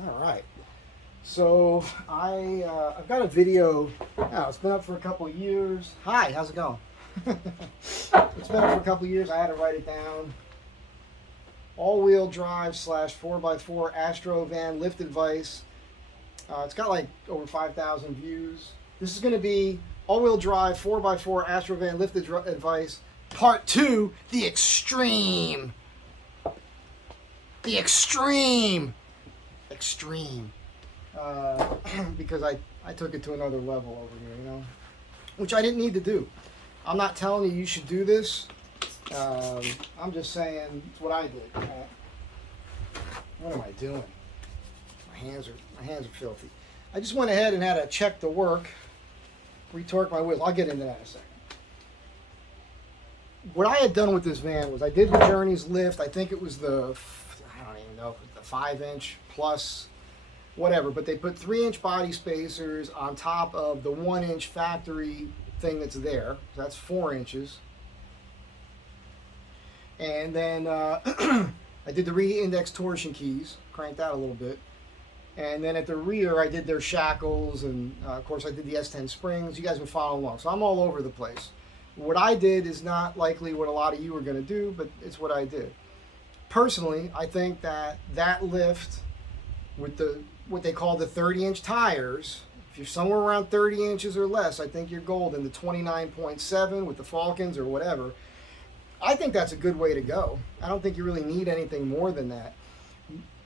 All right. So I've got a video. Now it's been up for a couple of years. Hi, how's it going? It's been up for a couple of years. I had to write it down. All-wheel drive slash 4x4 Astro van lift advice. It's got like over 5,000 views. This is going to be all-wheel drive 4x4 Astro van lift advice part 2. The extreme. The extreme. Extreme. Because I took it to another level over here, you know, which I didn't need to do. I'm not telling you should do this. I'm just saying it's what I did. What am I doing? My hands are filthy. I just went ahead and had a check to work, retorque my wheels. I'll get into that in a second. What I had done with this van was I did the Journeys lift. I think it was I don't even know, the 5-inch plus whatever, but they put 3-inch body spacers on top of the 1-inch factory thing that's there. So that's 4 inches. And then I did the re-index torsion keys, cranked that a little bit. And then at the rear, I did their shackles, and of course I did the S10 springs. You guys have been following along, so I'm all over the place. What I did is not likely what a lot of you are going to do, but it's what I did. Personally, I think that lift with what they call the 30-inch tires, if you're somewhere around 30 inches or less, I think you're golden. The 29.7 with the Falcons or whatever, I think that's a good way to go. I don't think you really need anything more than that.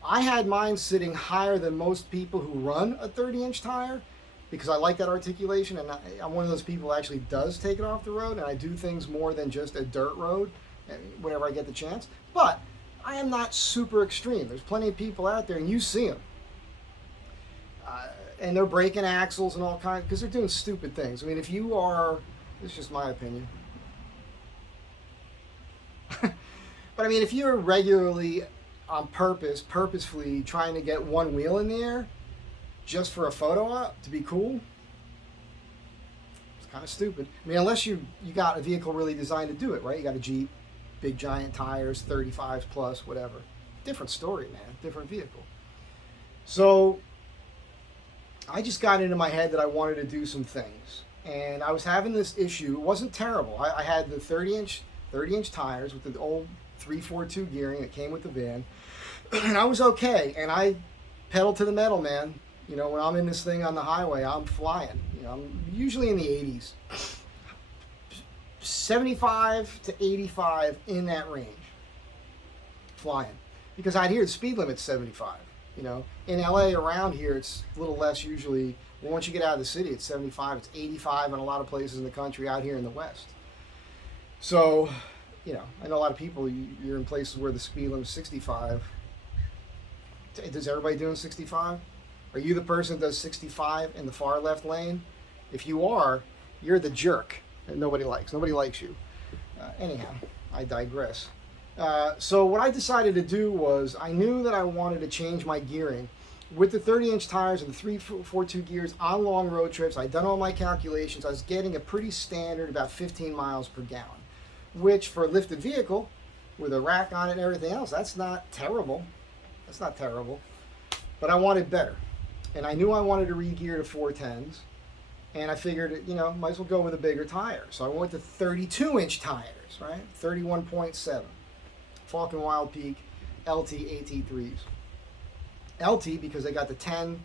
I had mine sitting higher than most people who run a 30-inch tire because I like that articulation, and I'm one of those people who actually does take it off the road, and I do things more than just a dirt road whenever I get the chance. But I am not super extreme. There's plenty of people out there, and you see them. And they're breaking axles and all kinds, because they're doing stupid things. I mean, if you are, this is just my opinion. But I mean, if you're regularly on purposefully trying to get one wheel in the air just for a photo op to be cool, it's kind of stupid. I mean, unless you got a vehicle really designed to do it, right? You got a Jeep, big giant tires, 35s plus, whatever. Different story, man. Different vehicle. So I just got into my head that I wanted to do some things. And I was having this issue. It wasn't terrible. I had the 30-inch tires with the old 342 gearing that came with the van. And I was okay. And I pedal to the metal, man. You know, when I'm in this thing on the highway, I'm flying. You know, I'm usually in the 80s. 75 to 85 in that range. Flying. Because out here, the speed limit's 75. You know, in LA around here, it's a little less usually. Well, once you get out of the city, it's 75. It's 85 in a lot of places in the country out here in the West. So, you know, I know a lot of people, you're in places where the speed limit is 65. Does everybody doing 65? Are you the person that does 65 in the far left lane? If you are, you're the jerk that nobody likes. Nobody likes you. Anyhow, I digress. So what I decided to do was I knew that I wanted to change my gearing. With the 30-inch tires and the 342 gears on long road trips, I'd done all my calculations. I was getting a pretty standard about 15 miles per gallon, which for a lifted vehicle with a rack on it and everything else, that's not terrible. That's not terrible. But I wanted better. And I knew I wanted to re-gear to 410s. And I figured, you know, might as well go with a bigger tire. So I went to 32-inch tires, right? 31.7. Falcon Wild Peak LT AT3s. LT because they got the 10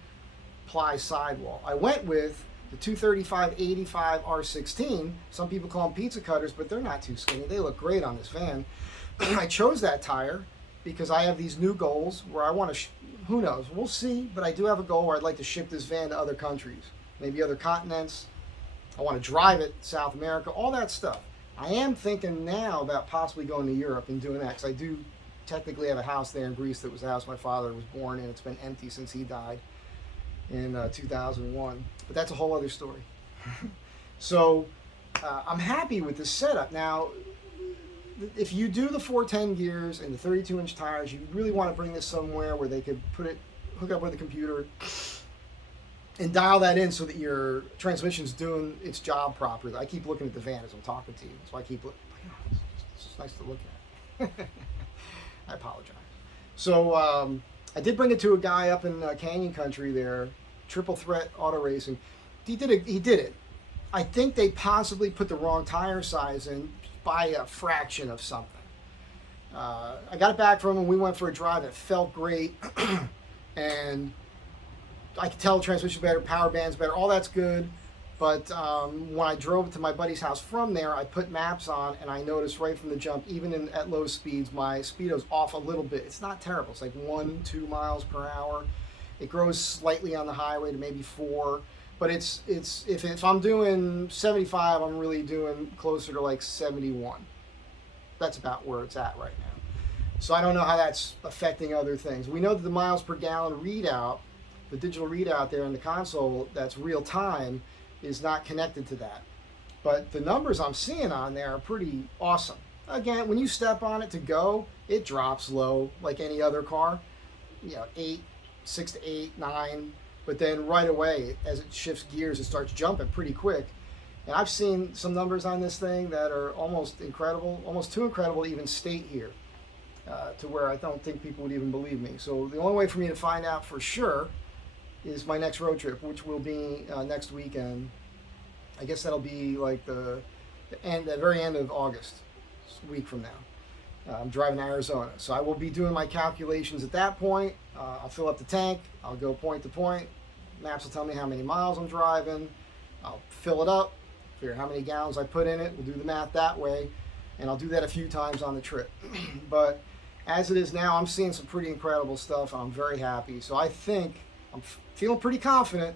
ply sidewall. I went with the 235/85 R16. Some people call them pizza cutters, but they're not too skinny. They look great on this van. I chose that tire because I have these new goals where I want to, who knows, we'll see, but I do have a goal where I'd like to ship this van to other countries, maybe other continents. I want to drive it South America, all that stuff. I am thinking now about possibly going to Europe and doing that because I do technically have a house there in Greece that was the house my father was born in. It's been empty since he died in 2001. But that's a whole other story. So I'm happy with this setup. Now, if you do the 410 gears and the 32-inch tires, you really want to bring this somewhere where they could hook up with a computer and dial that in so that your transmission's doing its job properly. I keep looking at the van as I'm talking to you. That's why I keep looking. It's just nice to look at. I apologize. So I did bring it to a guy up in Canyon Country there, Triple Threat Auto Racing. He did it. He did it. I think they possibly put the wrong tire size in by a fraction of something. I got it back from him. We went for a drive. It felt great, and I could tell the transmission better, power band's better. All that's good. But when I drove it to my buddy's house from there, I put maps on, and I noticed right from the jump, even at low speeds, my speedo's off a little bit. It's not terrible. It's like 1-2 miles per hour. It grows slightly on the highway to maybe 4. But if I'm doing 75, I'm really doing closer to like 71. That's about where it's at right now. So I don't know how that's affecting other things. We know that the miles per gallon readout, the digital readout there in the console, that's real time, is not connected to that. But the numbers I'm seeing on there are pretty awesome. Again, when you step on it to go, it drops low like any other car. 6 to 8, 9. But then right away, as it shifts gears, it starts jumping pretty quick. And I've seen some numbers on this thing that are almost incredible, almost too incredible to even state here, to where I don't think people would even believe me. So the only way for me to find out for sure is my next road trip, which will be next weekend. I guess that'll be like the very end of August, a week from now. I'm driving to Arizona, so I will be doing my calculations at that point. I'll fill up the tank. I'll go point to point. Maps will tell me how many miles I'm driving. I'll fill it up, figure how many gallons I put in it. We'll do the math that way, and I'll do that a few times on the trip. But as it is now, I'm seeing some pretty incredible stuff, and I'm very happy. So I think I'm feeling pretty confident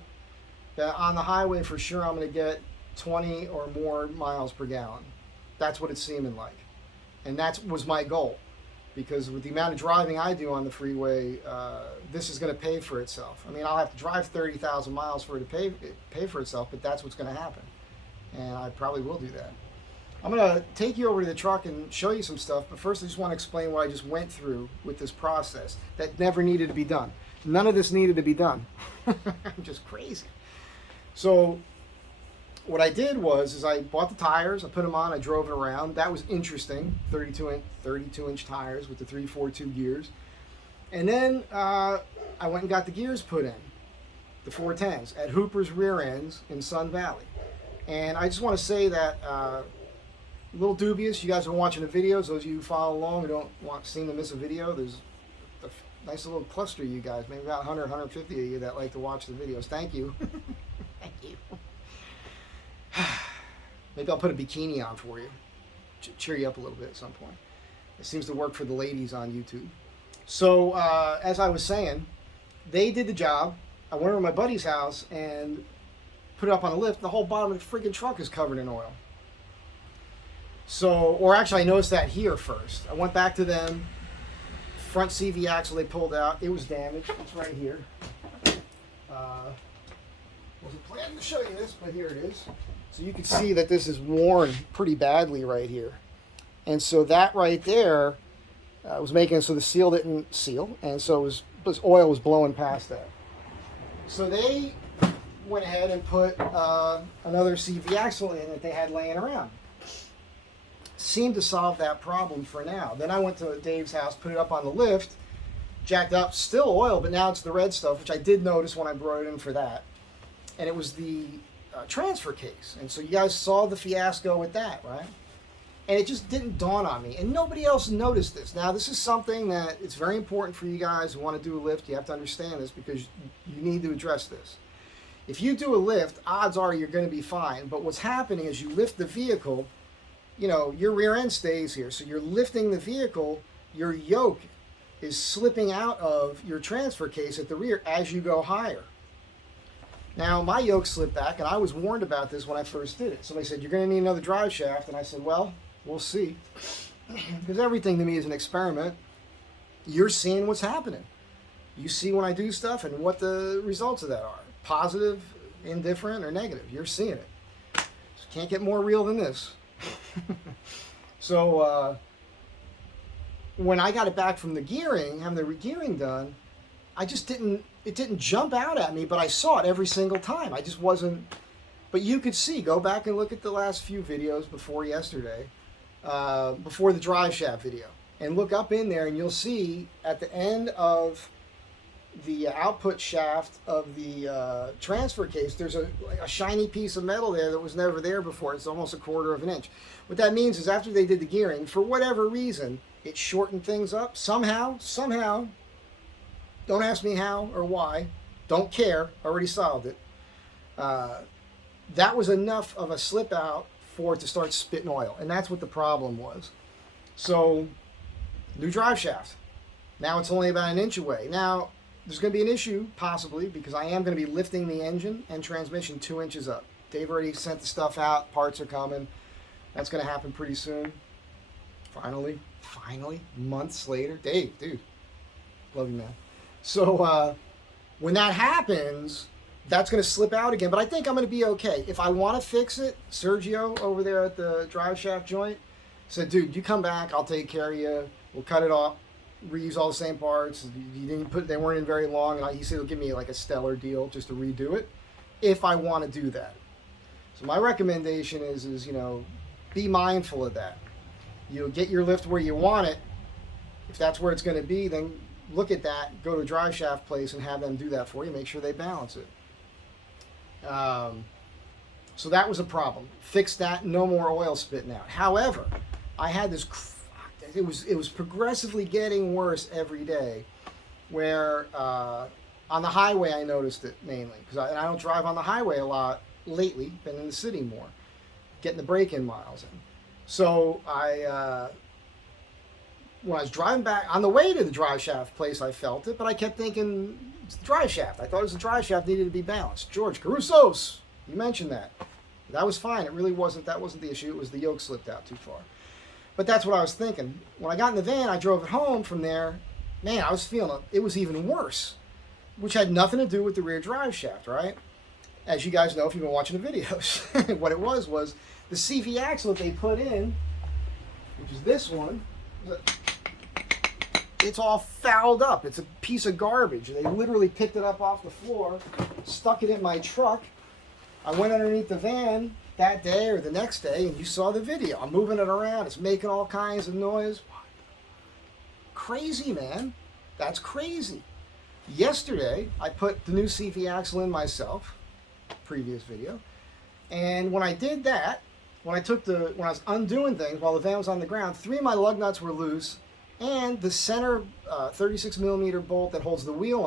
that on the highway for sure I'm going to get 20 or more miles per gallon. That's what it's seeming like. And that was my goal, because with the amount of driving I do on the freeway, this is going to pay for itself. I mean, I'll have to drive 30,000 miles for it to pay for itself, but that's what's going to happen. And I probably will do that. I'm going to take you over to the truck and show you some stuff, but first I just want to explain what I just went through with this process that never needed to be done. None of this needed to be done. I'm just crazy. So what I did was I bought the tires, I put them on, I drove it around. That was interesting, 32-inch tires with the 342 gears. And then I went and got the gears put in, the 410s, at Hooper's Rear Ends in Sun Valley. And I just want to say that a little dubious. You guys have been watching the videos. Those of you who follow along who don't seem to miss a video, there's a nice little cluster of you guys, maybe about 100, 150 of you that like to watch the videos. Thank you. Thank you. Maybe I'll put a bikini on for you. Cheer you up a little bit at some point. It seems to work for the ladies on YouTube. So, as I was saying, they did the job. I went over to my buddy's house and put it up on a lift. The whole bottom of the freaking truck is covered in oil. So, or actually I noticed that here first. I went back to them. Front CV axle they pulled out. It was damaged. It's right here. Wasn't planning to show you this, but here it is. So you can see that this is worn pretty badly right here. And so that right there was making it so the seal didn't seal, and so oil was blowing past that. So they went ahead and put another CV axle in that they had laying around. Seemed to solve that problem for now. Then I went to Dave's house, put it up on the lift, jacked up, still oil, but now it's the red stuff, which I did notice when I brought it in for that. And it was the transfer case. And so you guys saw the fiasco with that, right? And it just didn't dawn on me. And nobody else noticed this. Now, this is something that it's very important for you guys who want to do a lift. You have to understand this because you need to address this. If you do a lift, odds are you're going to be fine. But what's happening is you lift the vehicle, your rear end stays here. So you're lifting the vehicle, your yoke is slipping out of your transfer case at the rear as you go higher. Now, my yoke slipped back, and I was warned about this when I first did it. Somebody said, you're going to need another drive shaft. And I said, well, we'll see. Because everything to me is an experiment. You're seeing what's happening. You see when I do stuff and what the results of that are. Positive, indifferent, or negative. You're seeing it. So can't get more real than this. So when I got it back from the gearing, having the re-gearing done, it didn't jump out at me, but I saw it every single time. I just wasn't, but you could see, go back and look at the last few videos before yesterday, before the drive shaft video, and look up in there and you'll see at the end of the output shaft of the transfer case, there's a shiny piece of metal there that was never there before. It's almost a quarter of an inch. What that means is after they did the gearing, for whatever reason, it shortened things up. Somehow, don't ask me how or why, don't care, already solved it. That was enough of a slip out for it to start spitting oil, and that's what the problem was. So, new drive shaft. Now it's only about an inch away. Now, there's going to be an issue, possibly, because I am going to be lifting the engine and transmission 2 inches up. Dave already sent the stuff out. Parts are coming. That's going to happen pretty soon. Finally, months later. Dave, dude, love you, man. So when that happens, that's going to slip out again. But I think I'm going to be okay. If I want to fix it, Sergio over there at the drive shaft joint said, dude, you come back. I'll take care of you. We'll cut it off. Reuse all the same parts. You didn't put, they weren't in very long, and he said he'll give me like a stellar deal just to redo it if I want to do that. So my recommendation is you know, be mindful of that. You get your lift where you want it. If that's where it's going to be, then look at that. Go to a drive shaft place and have them do that for you. Make sure they balance it. So that was a problem. Fix that. No more oil spitting out. However, I had this. It was progressively getting worse every day, where on the highway I noticed it mainly, because I don't drive on the highway a lot lately, been in the city more, getting the break-in miles in. So when I was driving back, on the way to the drive shaft place I felt it, but I kept thinking, it's the drive shaft. I thought it was the drive shaft needed to be balanced. George Carusos, you mentioned that. That was fine. It really wasn't, that wasn't the issue. It was the yoke slipped out too far. But that's what I was thinking. When I got in the van, I drove it home from there. Man, I was feeling it. It was even worse, which had nothing to do with the rear drive shaft, right? As you guys know, if you've been watching the videos, what it was the CV axle that they put in, which is this one. It's all fouled up. It's a piece of garbage. They literally picked it up off the floor, stuck it in my truck. I went underneath the van that day or the next day, and you saw the video. I'm moving it around. It's making all kinds of noise. Crazy, man. That's crazy. Yesterday, I put the new CV axle in myself, previous video, and when I did that, when I was undoing things while the van was on the ground, 3 of my lug nuts were loose, and the center 36 millimeter bolt that holds the wheel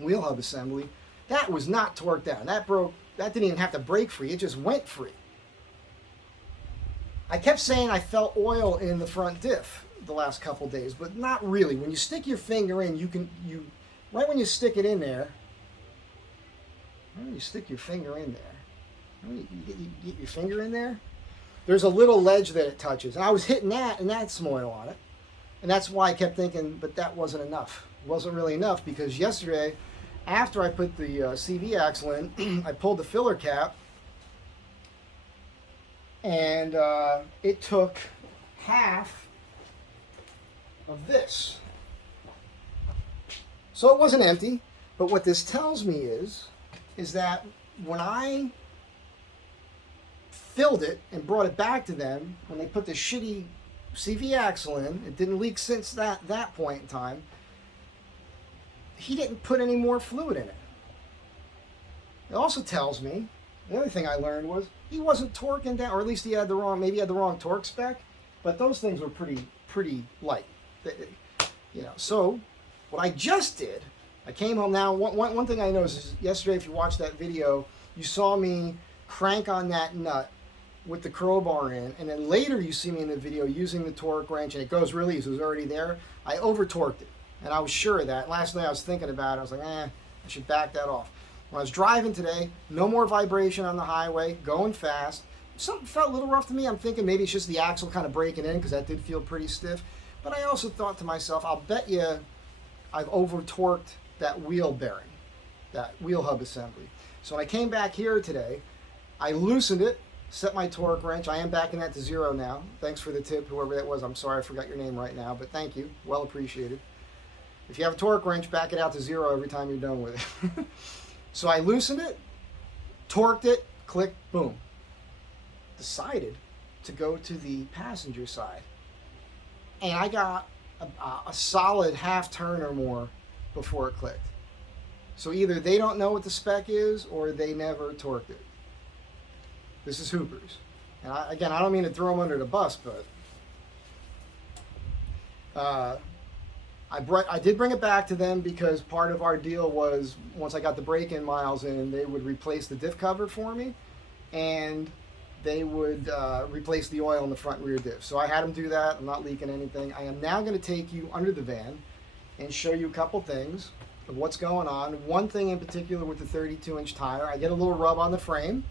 hub assembly, that was not torqued down. That broke. That didn't even have to break free. It just went free. I kept saying I felt oil in the front diff the last couple days, but not really. When you stick your finger in, right when you stick it in there, right when you stick your finger in there, you get your finger in there, there's a little ledge that it touches. And I was hitting that, and that's some oil on it. And that's why I kept thinking, but that wasn't enough. It wasn't really enough, because yesterday, after I put the CV axle in, I pulled the filler cap, and it took half of this. So it wasn't empty, but what this tells me is that when I filled it and brought it back to them, when they put the shitty CV axle in, it didn't leak since that point in time, he didn't put any more fluid in it. It also tells me, the other thing I learned was, he wasn't torquing down, or at least maybe he had the wrong torque spec, but those things were pretty light. You know, so what I just did, I came home now, one thing I noticed is yesterday, if you watched that video, you saw me crank on that nut with the crowbar in, and then later you see me in the video using the torque wrench, and it goes really easy. It was already there. I over torqued it. And I was sure of that. Last night I was thinking about it. I was like, I should back that off. When I was driving today, no more vibration on the highway, going fast. Something felt a little rough to me. I'm thinking maybe it's just the axle kind of breaking in, because that did feel pretty stiff. But I also thought to myself, I'll bet you I've over torqued that wheel bearing, that wheel hub assembly. So when I came back here today, I loosened it, set my torque wrench. I am backing that to 0 now. Thanks for the tip, whoever that was. I'm sorry I forgot your name right now, but thank you. Well appreciated. If you have a torque wrench, back it out to 0 every time you're done with it. So I loosened it, torqued it, click, boom. Decided to go to the passenger side. And I got a solid half turn or more before it clicked. So either they don't know what the spec is or they never torqued it. This is Hooper's. And again, I don't mean to throw them under the bus, but I did bring it back to them because part of our deal was once I got the break-in miles in, they would replace the diff cover for me, and they would replace the oil in the front and rear diff. So I had them do that. I'm not leaking anything. I am now going to take you under the van and show you a couple things of what's going on. One thing in particular with the 32-inch tire, I get a little rub on the frame.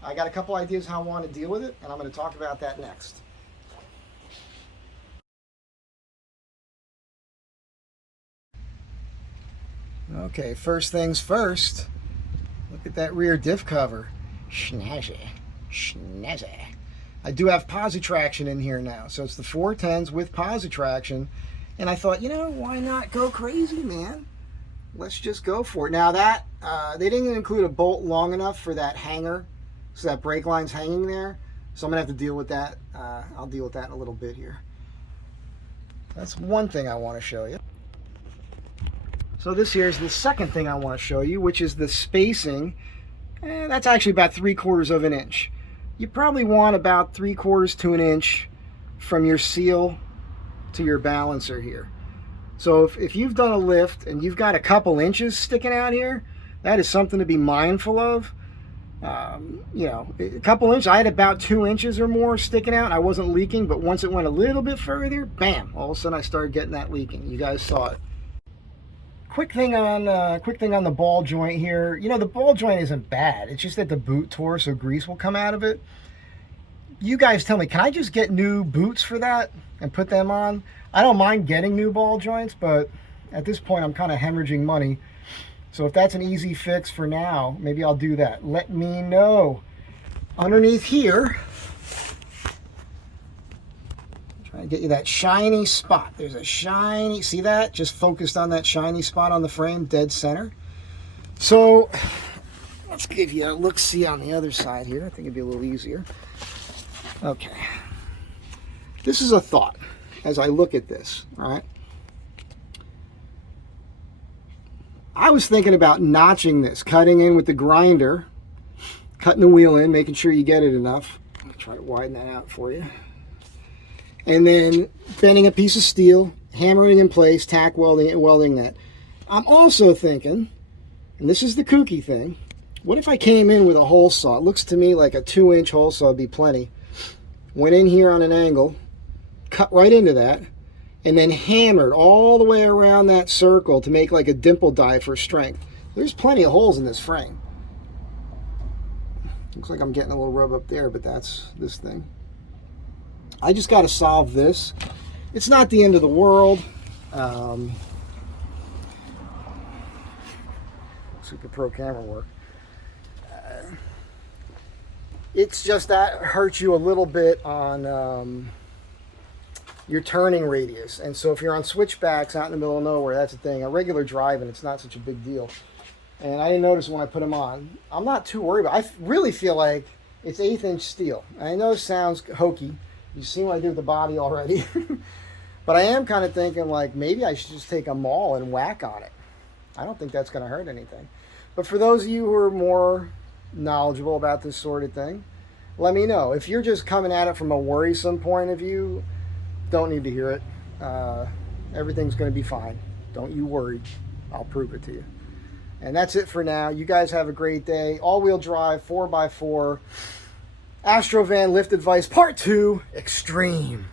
I got a couple ideas how I want to deal with it, and I'm going to talk about that next. Okay, first things first, look at that rear diff cover. Snazzy, snazzy. I do have posi traction in here now, so it's the 410s with posi traction, and I thought, you know, why not go crazy, man? Let's just go for it. Now that, they didn't include a bolt long enough for that hanger, so that brake line's hanging there, so I'm gonna have to deal with that. I'll deal with that in a little bit here. That's one thing I want to show you. So this here is the second thing I want to show you, which is the spacing. That's actually about 3/4 of an inch. You probably want about 3/4 to an inch from your seal to your balancer here. So if you've done a lift and you've got a couple inches sticking out here, that is something to be mindful of. You know, a couple inches, I had about 2 inches or more sticking out. I wasn't leaking, but once it went a little bit further, bam, all of a sudden I started getting that leaking. You guys saw it. Quick thing on the ball joint here. You know, the ball joint isn't bad. It's just that the boot tore, so grease will come out of it. You guys tell me, can I just get new boots for that and put them on? I don't mind getting new ball joints, but at this point I'm kind of hemorrhaging money. So if that's an easy fix for now, maybe I'll do that. Let me know. Underneath here, trying to get you that shiny spot. There's a shiny, see that? Just focused on that shiny spot on the frame, dead center. So let's give you a look-see on the other side here. I think it'd be a little easier. Okay. This is a thought as I look at this, all right? I was thinking about notching this, cutting in with the grinder, cutting the wheel in, making sure you get it enough. I'll try to widen that out for you. And then bending a piece of steel, hammering in place, tack welding it, welding that. I'm also thinking, and this is the kooky thing, what if I came in with a hole saw? It looks to me like a 2-inch hole saw would be plenty. Went in here on an angle, cut right into that, and then hammered all the way around that circle to make like a dimple die for strength. There's plenty of holes in this frame. Looks like I'm getting a little rub up there, but that's this thing. I just got to solve this. It's not the end of the world. Super pro camera work. It's just that hurts you a little bit on your turning radius. And so if you're on switchbacks out in the middle of nowhere, that's a thing. A regular driving, it's not such a big deal. And I didn't notice when I put them on. I'm not too worried about it. I really feel like it's 1/8 steel. I know it sounds hokey. You've seen what I did with the body already. But I am kind of thinking like maybe I should just take a maul and whack on it. I don't think that's going to hurt anything. But for those of you who are more knowledgeable about this sort of thing, let me know. If you're just coming at it from a worrisome point of view, don't need to hear it. Everything's going to be fine. Don't you worry. I'll prove it to you. And that's it for now. You guys have a great day. All-wheel drive, 4x4, Astro van lift advice, part 2, extreme.